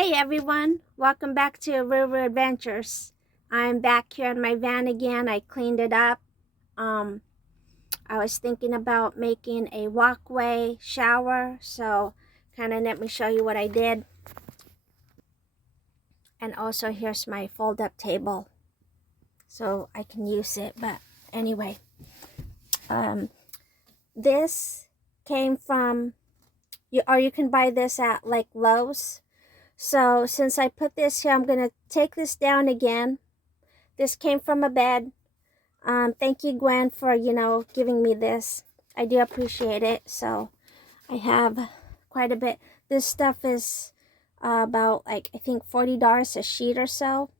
Hey everyone, welcome back to River Adventures. I'm back here in my van again. I cleaned it up. I was thinking about making a walkway shower, so kind of let me show you what I did. And also here's my fold-up table, so I can use it. But anyway, this came from, you can buy this at like Lowe's. So since I put this here, I'm going to take this down again. This came from a bed. Thank you, Gwen, for, giving me this. I do appreciate it. So I have quite a bit. This stuff is about, like, I think $40 a sheet or so.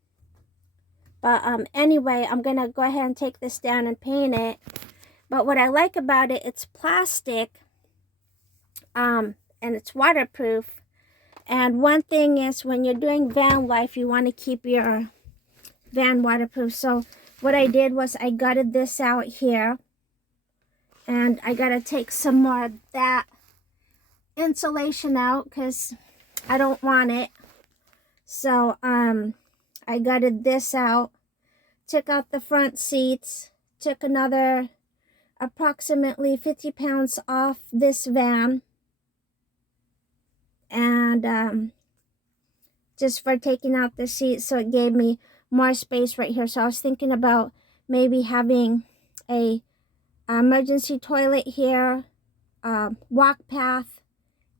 But anyway, I'm going to go ahead and take this down and paint it. But what I like about it, it's plastic. And it's waterproof. And one thing is, when you're doing van life, you want to keep your van waterproof. So what I did was I gutted this out here. And I got to take some more of that insulation out because I don't want it. So I gutted this out. Took out the front seats. Took another approximately 50 pounds off this van. And just for taking out the seat, so it gave me more space right here. So I was thinking about maybe having a emergency toilet here, walk path,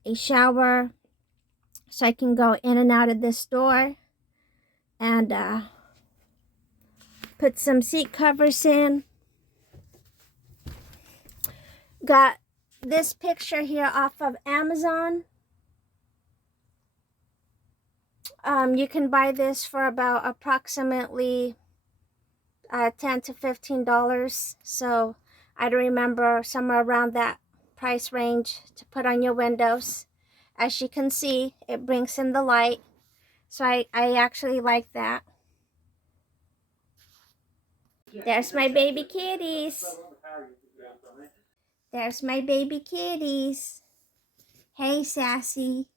a shower, so I can go in and out of this door, and put some seat covers in. Got this picture here off of Amazon. You can buy this for about approximately $10 to $15. So I don't remember, somewhere around that price range to put on your windows. As you can see, it brings in the light. So I actually like that. There's my baby kitties. There's my baby kitties. Hey, Sassy.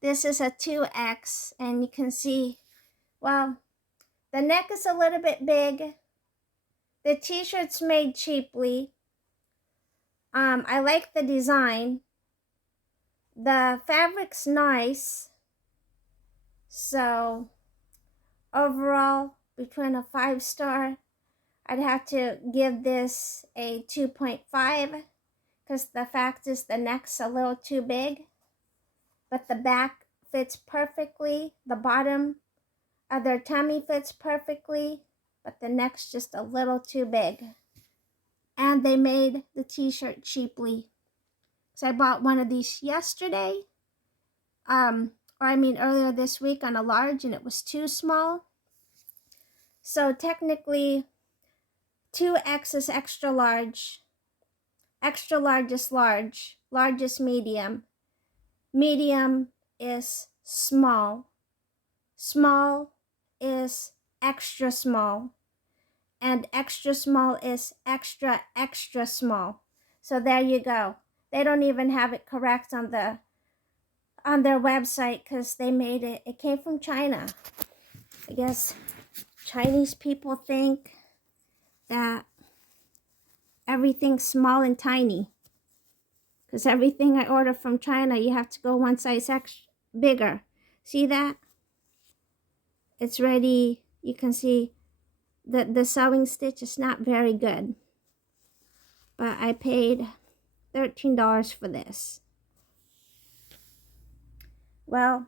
This is a 2X, and you can see, well, the neck is a little bit big. The t-shirt's made cheaply. I like the design. The fabric's nice. So, overall, between a 5-star, I'd have to give this a 2.5, because the fact is the neck's a little too big. But the back fits perfectly. The bottom of their tummy fits perfectly, but the neck's just a little too big. And they made the t-shirt cheaply. So I bought one of these yesterday, earlier this week on a large, and it was too small. So technically, 2X is extra large. Extra large is large. Large is medium. Medium is small. Small is extra small. And extra small is extra, extra small. So there you go. They don't even have it correct on their website, because they made it. It came from China. I guess Chinese people think that everything's small and tiny. Because everything I order from China, you have to go one size bigger. See that? It's ready. You can see that the sewing stitch is not very good. But I paid $13 for this. Well,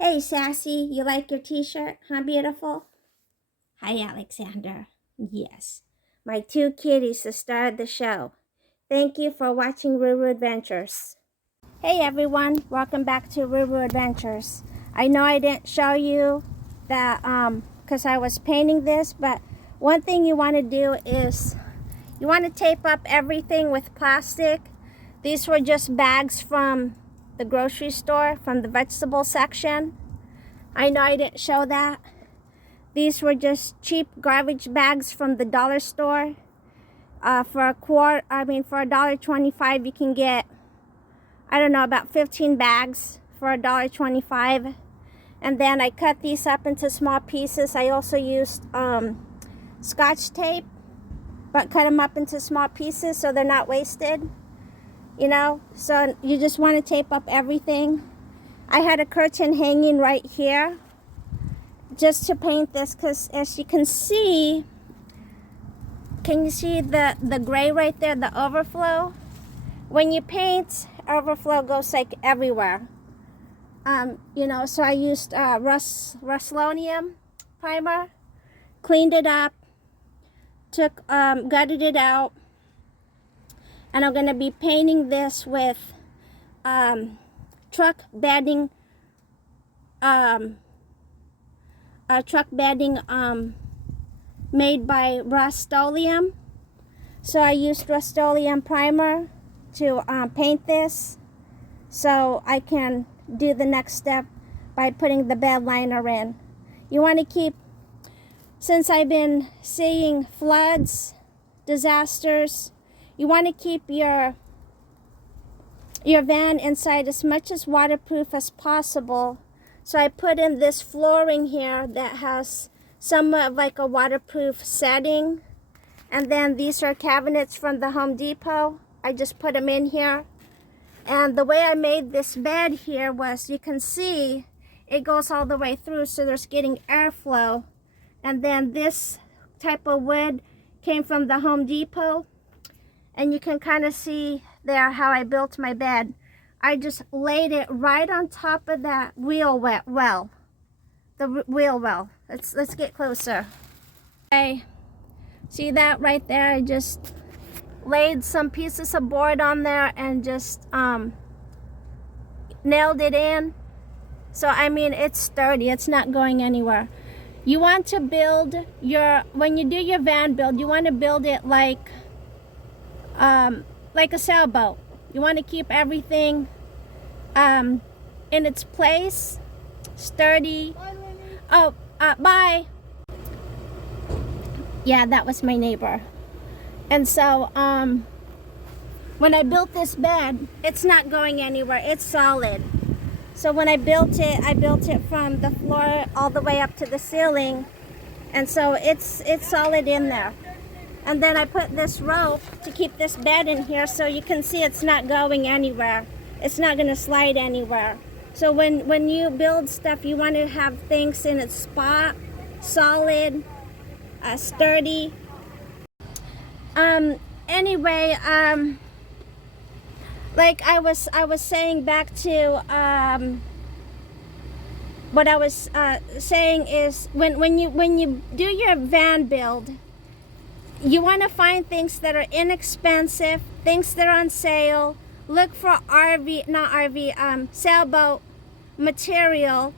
hey, Sassy, you like your t-shirt? Huh, beautiful? Hi, Alexander. Yes, my 2 kitties, the star of the show. Thank you for watching Ruru Adventures. Hey everyone, welcome back to Ruru Adventures. I know I didn't show you that because I was painting this, but one thing you want to do is you want to tape up everything with plastic. These were just bags from the grocery store, from the vegetable section. I know I didn't show that. These were just cheap garbage bags from the dollar store. For $1.25, you can get, I don't know, about 15 bags for $1.25. And then I cut these up into small pieces. I also used Scotch tape, but cut them up into small pieces so they're not wasted, you know. So you just want to tape up everything. I had a curtain hanging right here just to paint this, because as you can see, can you see the gray right there, the overflow? When you paint, overflow goes like everywhere. You know, so I used Rust-Oleum primer, cleaned it up, gutted it out, and I'm going to be painting this with truck bedding made by Rust-Oleum. So I used Rust-Oleum primer to paint this, so I can do the next step by putting the bed liner in. You want to keep, since I've been seeing floods, disasters, you want to keep your van inside as much as waterproof as possible. So I put in this flooring here that has somewhat of like a waterproof setting. And then these are cabinets from the Home Depot. I just put them in here. And the way I made this bed here was, you can see it goes all the way through, so there's getting airflow. And then this type of wood came from the Home Depot. And you can kind of see there how I built my bed. I just laid it right on top of that wheel well. The wheel well. Let's get closer. Okay, see that right there? I just laid some pieces of board on there and just nailed it in. So I mean, it's sturdy, it's not going anywhere. You want to build when you do your van build, you want to build it like a sailboat. You want to keep everything in its place, sturdy. Oh, bye. Yeah, that was my neighbor. And so when I built this bed, it's not going anywhere, it's solid. So when I built it from the floor all the way up to the ceiling, and so it's solid in there. And then I put this rope to keep this bed in here, so you can see it's not going anywhere. It's not going to slide anywhere. So when you build stuff, you want to have things in its spot, solid, sturdy. Anyway, like I was saying, back to what I was saying is, when you do your van build, you want to find things that are inexpensive, things that are on sale. Look for sailboat material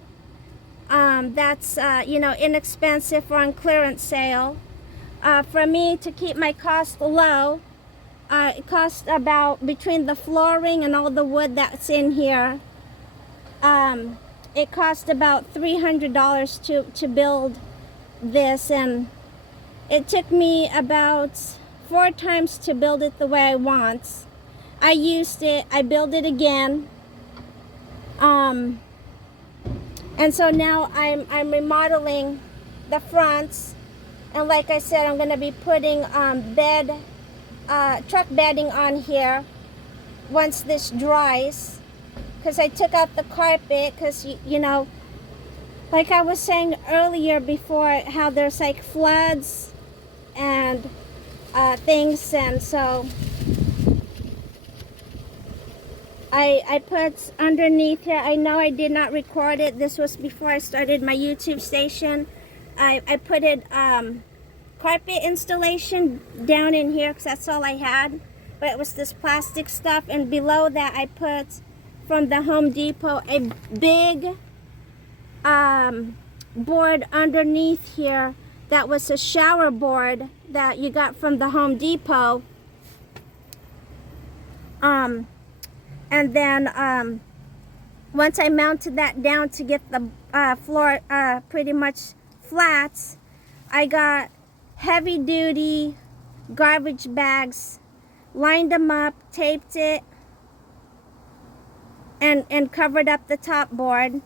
that's you know, inexpensive or on clearance sale. For me, to keep my cost low, it costs about, between the flooring and all the wood that's in here, it cost about $300 to build this, and it took me about 4 times to build it the way I want. I used it, I built it again, and so now I'm remodeling the fronts. And like I said, I'm going to be putting truck bedding on here once this dries, because I took out the carpet, because you know, like I was saying earlier before, how there's like floods and things, and so I put underneath here, I know I did not record it, this was before I started my YouTube station. I put it carpet installation down in here, because that's all I had, but it was this plastic stuff. And below that, I put from the Home Depot a big board underneath here that was a shower board that you got from the Home Depot. And then once I mounted that down to get the floor pretty much flat, I got heavy duty garbage bags, lined them up, taped it, and and covered up the top board.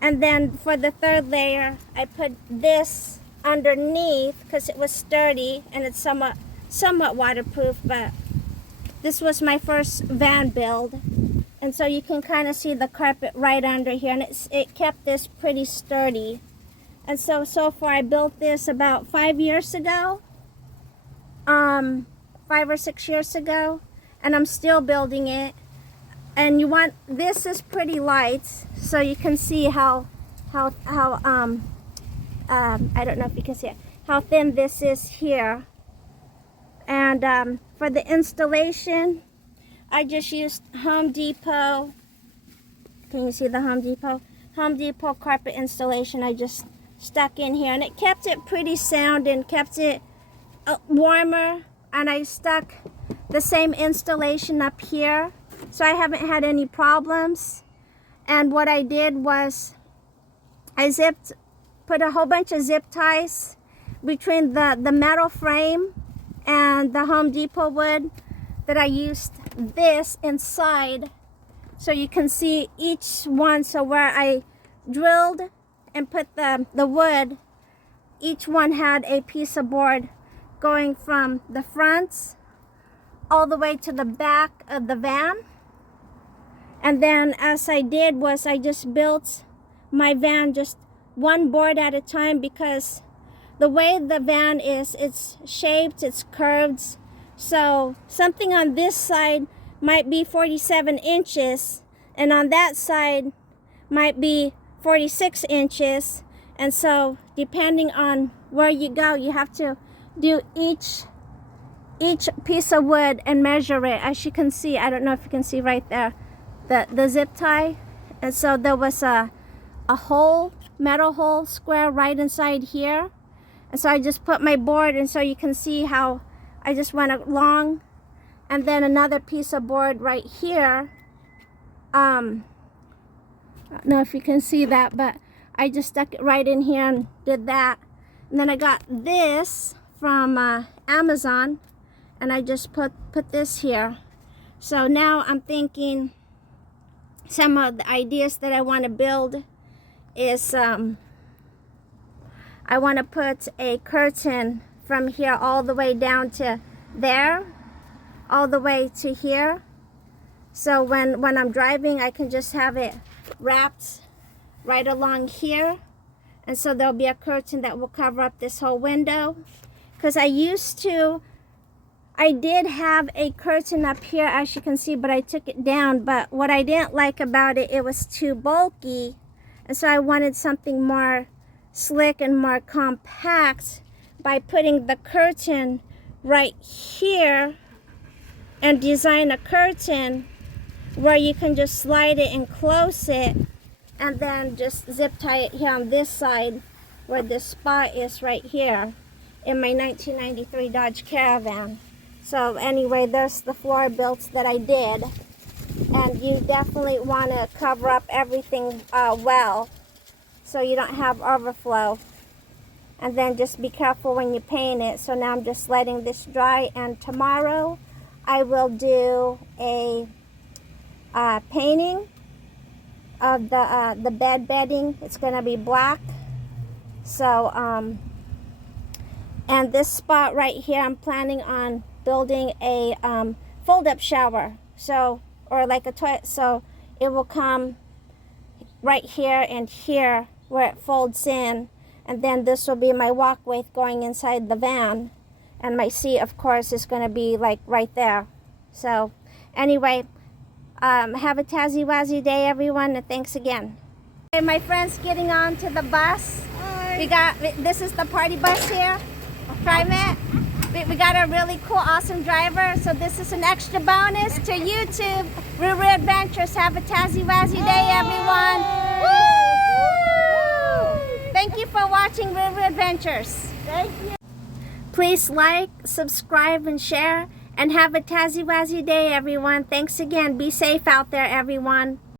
And then for the third layer, I put this underneath because it was sturdy and it's somewhat waterproof, but this was my first van build. And so you can kind of see the carpet right under here, and it kept this pretty sturdy. And so far I built this about 5 years ago, 5 or 6 years ago, and I'm still building it. And this is pretty light, so you can see how I don't know if you can see it, how thin this is here. And for the installation, I just used Home Depot. Can you see the Home Depot? Home Depot carpet installation I just stuck in here, and it kept it pretty sound and kept it warmer. And I stuck the same installation up here, so I haven't had any problems. And what I did was I put a whole bunch of zip ties between the metal frame and the Home Depot wood that I used this inside, so you can see each one. So where I drilled and put the wood, each one had a piece of board going from the front all the way to the back of the van. And then as I did was I just built my van just one board at a time, because the way the van is, it's shaped, it's curved. So something on this side might be 47 inches, and on that side might be 46 inches. And so depending on where you go, you have to do each piece of wood and measure it. As you can see, I don't know if you can see right there, the zip tie. And so there was a hole, metal hole square right inside here. And so I just put my board, and so you can see how I just went along, and then another piece of board right here. I don't know if you can see that, but I just stuck it right in here and did that. And then I got this from Amazon, and I just put this here. So now I'm thinking some of the ideas that I want to build is I want to put a curtain from here all the way down to there, all the way to here. So when I'm driving, I can just have it wrapped right along here. And so there'll be a curtain that will cover up this whole window. Because I did have a curtain up here, as you can see, but I took it down. But what I didn't like about it, it was too bulky. And so I wanted something more slick and more compact by putting the curtain right here, and design a curtain where you can just slide it and close it, and then just zip tie it here on this side where this spot is right here in my 1993 Dodge Caravan. So anyway, there's the floor builds that I did, and you definitely want to cover up everything well, so you don't have overflow. And then just be careful when you paint it. So now I'm just letting this dry, and tomorrow I will do a painting of the bed bedding. It's going to be black. So and this spot right here, I'm planning on building a fold-up shower, so, or like a toilet, so it will come right here and here where it folds in. And then this will be my walkway going inside the van. And my seat, of course, is going to be like right there. So anyway, have a Tazzy-Wazzy day, everyone, and thanks again. Okay, my friend's getting on to the bus. Hi. This is the party bus here. TriMet. We got a really cool, awesome driver. So this is an extra bonus to YouTube. Ruru Adventures. Have a Tazzy-Wazzy day, everyone. Woo! Thank you for watching Ruru Adventures. Thank you. Please like, subscribe, and share. And have a Tazzy-Wazzy day, everyone. Thanks again. Be safe out there, everyone.